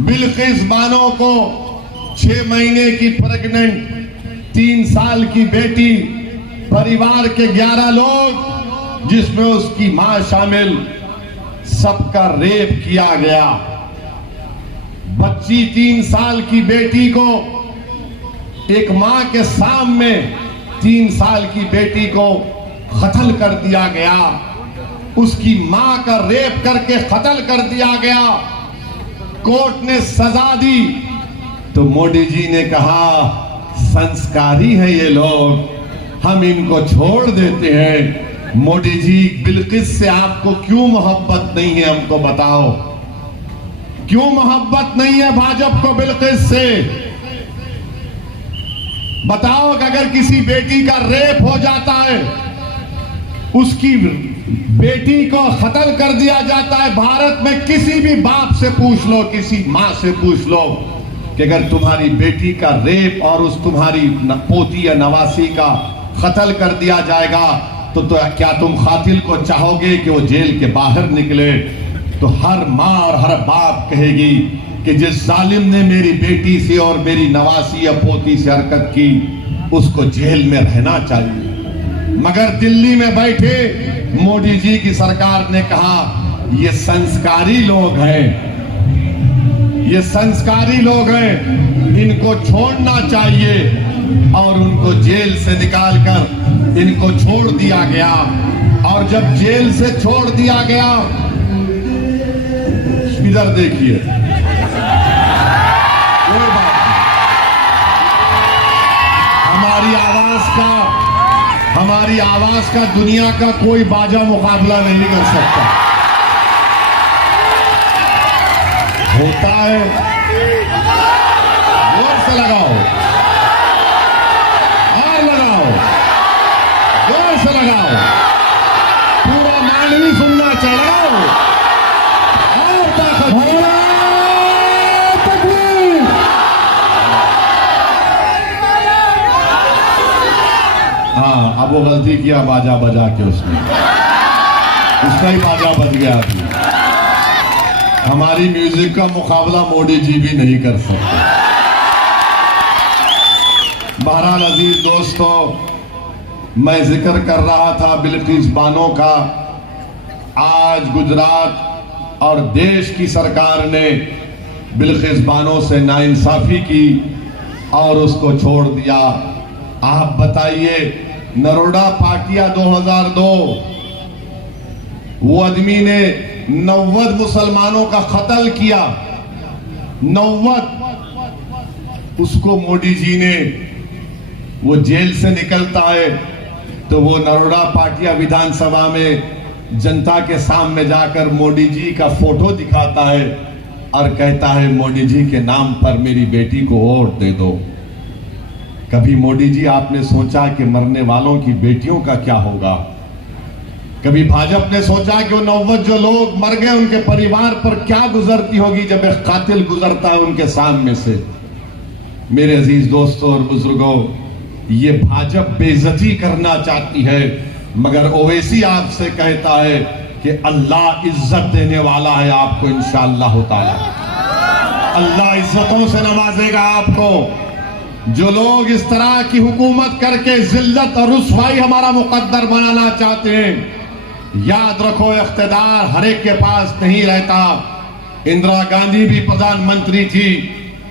बिल्किस बानो को 6 महीने की प्रेग्नेंट, 3 साल की बेटी, परिवार के 11 लोग जिसमें उसकी मां शामिल, सबका रेप किया गया। बच्ची 3 साल की बेटी को एक मां के सामने 3 साल की बेटी को कत्ल कर दिया गया। उसकी मां का रेप करके कत्ल कर दिया गया। कोर्ट ने सजा दी तो मोदी जी ने कहा संस्कारी है ये लोग, हम इनको छोड़ देते हैं। मोदी जी, बिल्किस से आपको क्यों मोहब्बत नहीं है, हमको बताओ। क्यों मोहब्बत नहीं है भाजपा को बिल्किस से? बताओ कि अगर किसी बेटी का रेप हो जाता है, उसकी बेटी को कत्ल कर दिया जाता है, भारत में किसी भी बाप से पूछ लो, किसी मां से पूछ लो कि अगर तुम्हारी बेटी का रेप और उस तुम्हारी पोती या नवासी का कत्ल कर दिया जाएगा तो क्या तुम कातिल को चाहोगे कि वो जेल के बाहर निकले? तो हर मां और हर बाप कहेगी कि जिस जालिम ने मेरी बेटी से और मेरी नवासी या पोती से हरकत की, उसको जेल में रहना चाहिए। मगर दिल्ली में बैठे मोदी जी की सरकार ने कहा ये संस्कारी लोग हैं, ये संस्कारी लोग हैं, इनको छोड़ना चाहिए। और उनको जेल से निकालकर इनको छोड़ दिया गया। और जब जेल से छोड़ दिया गया, इधर देखिए, कोई बात नहीं, हमारी आवाज का दुनिया का कोई बाजा मुकाबला नहीं कर सकता। होता है, जोर से लगाओ और लगाओ, जोर से लगाओ, पूरा मानवी सुनना चाहिए। और ताकत, हाँ, अब वो गलती किया बाजा बजा के, उसका ही बाजा बज गया अभी। हमारी म्यूजिक का मुकाबला मोदी जी भी नहीं कर सकते। बहरहाल अजीज दोस्तों, मैं जिक्र कर रहा था बिल्किस बानो का। आज गुजरात और देश की सरकार ने बिल्किस बानो से नाइंसाफी की और उसको छोड़ दिया। आप बताइए, नरोडा पाटिया 2002, वो आदमी ने 90 मुसलमानों का कत्ल किया, 90। उसको मोदी जी ने, वो जेल से निकलता है तो वो नरोडा पाटिया विधानसभा में जनता के सामने जाकर मोदी जी का फोटो दिखाता है और कहता है मोदी जी के नाम पर मेरी बेटी को वोट दे दो। कभी मोदी जी आपने सोचा कि मरने वालों की बेटियों का क्या होगा? कभी भाजपा ने सोचा कि वो 90 जो लोग मर गए उनके परिवार पर क्या गुजरती होगी जब एक कातिल गुजरता है उनके सामने से? मेरे अजीज दोस्तों और बुजुर्गों, ये भाजपा बेइज्जती करना चाहती है, मगर ओवैसी आपसे कहता है कि अल्लाह इज्जत देने वाला है आपको, इंशाअल्लाह ताला अल्लाह इज्जतों से नवाजेगा आपको। जो लोग इस तरह की हुकूमत करके जिल्लत और रुसवाई हमारा मुकद्दर बनाना चाहते हैं, याद रखो इख्तिदार हर एक के पास नहीं रहता। इंदिरा गांधी भी प्रधानमंत्री थी,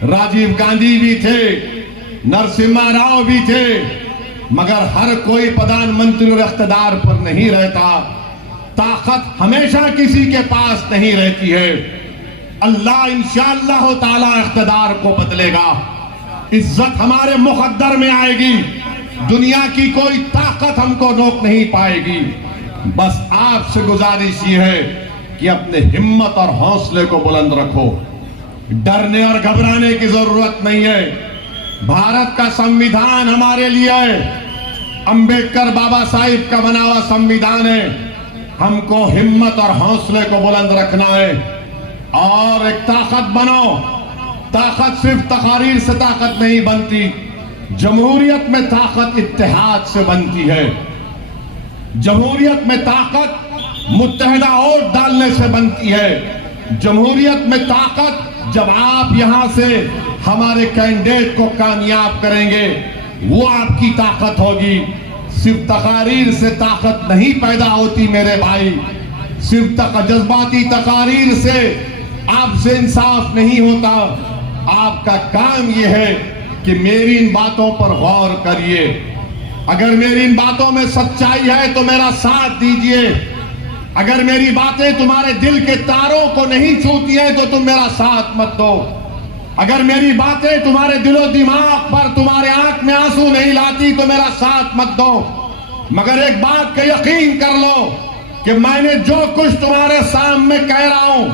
राजीव गांधी भी थे, नरसिम्हा राव भी थे, मगर हर कोई प्रधानमंत्री और इख्तिदार पर नहीं रहता। ताकत हमेशा किसी के पास नहीं रहती है। अल्लाह इंशाअल्लाह ताला इख्तिदार को बदलेगा, इज्जत हमारे मुकद्दर में आएगी, दुनिया की कोई ताकत हमको रोक नहीं पाएगी। बस आपसे गुजारिश ये है कि अपने हिम्मत और हौसले को बुलंद रखो, डरने और घबराने की जरूरत नहीं है। भारत का संविधान हमारे लिए है, अंबेडकर बाबा साहिब का बना हुआ संविधान है। हमको हिम्मत और हौसले को बुलंद रखना है और एक ताकत बनो। ताकत सिर्फ तकारीर से ताकत नहीं बनती, जमहूरियत में ताकत इत्तेहाद से बनती है। जमहूरियत में ताकत मुत्तहिदा वोट डालने से बनती है। जमहूरियत में ताकत जब आप यहां से हमारे कैंडिडेट को कामयाब करेंगे, वो आपकी ताकत होगी। सिर्फ तकारीर से ताकत नहीं पैदा होती मेरे भाई, सिर्फ जज्बाती तकारीर से आपसे इंसाफ नहीं होता। आपका काम यह है कि मेरी इन बातों पर गौर करिए। अगर मेरी इन बातों में सच्चाई है तो मेरा साथ दीजिए। अगर मेरी बातें तुम्हारे दिल के तारों को नहीं छूती हैं तो तुम मेरा साथ मत दो। अगर मेरी बातें तुम्हारे दिलो दिमाग पर, तुम्हारे आंख में आंसू नहीं लाती तो मेरा साथ मत दो। मगर एक बात का यकीन कर लो कि मैंने जो कुछ तुम्हारे सामने कह रहा हूं,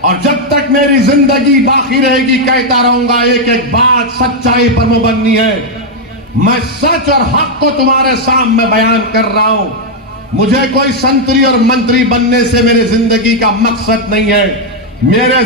और जब तक मेरी जिंदगी बाकी रहेगी कहता रहूंगा, एक एक बात सच्चाई पर मुबन्नी है। मैं सच और हक को तुम्हारे सामने बयान कर रहा हूं। मुझे कोई संतरी और मंत्री बनने से मेरी जिंदगी का मकसद नहीं है। मेरे